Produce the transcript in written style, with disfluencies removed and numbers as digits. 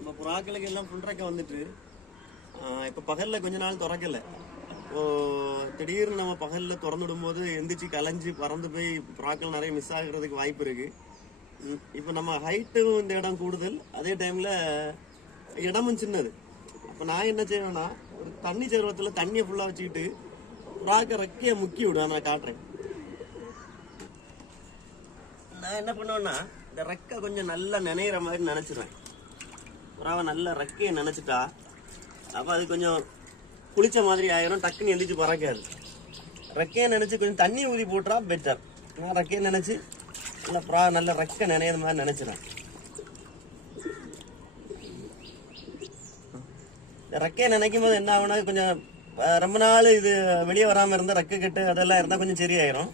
நம்ம புறாக்களுக்கு எல்லாம் புல்றக்க வந்துட்டு இப்போ பகலில் கொஞ்ச நாள் திறக்கல. இப்போ திடீர்னு நம்ம பகலில் திறந்து விடும்போது எந்திரிச்சு கலைஞ்சி பறந்து போய் புறாக்கள் நிறைய மிஸ் ஆகுறதுக்கு வாய்ப்பு இருக்கு. இப்போ நம்ம ஹைட்டும் இந்த இடம் கூடுதல், அதே டைமில் இடமும் சின்னது. அப்போ நான் என்ன செய்வேன்னா, ஒரு தண்ணி சருவத்தில் தண்ணியை ஃபுல்லாக வச்சுக்கிட்டு புறாக்க ரெக்கையை முக்கி விடுவேன். நான் காட்டுறேன். நான் என்ன பண்ணுவேன்னா, இந்த ரெக்கை கொஞ்சம் நல்லா நினைகிற மாதிரி நினச்சிடுவேன். புறாவை நல்லா ரெக்கையை நினச்சிட்டா அப்போ அது கொஞ்சம் குளிச்ச மாதிரி ஆயிரும், டக்குன்னு எந்திரிச்சு பறக்காது. ரெக்கையை நினச்சி கொஞ்சம் தண்ணி ஊதி போட்டுறா பெட்டர். நான் ரெக்கையை நினச்சி நல்லா புறா நல்ல ரெக்கை நினைக்கிற மாதிரி நினச்சிடுறேன். ரெக்கையை நினைக்கும் போது என்ன ஆகுனா, கொஞ்சம் ரொம்ப நாள் இது வெளியே வராமல் இருந்தால் ரெக்கை கட்டு அதெல்லாம் இருந்தால் கொஞ்சம் சரியாயிரும்.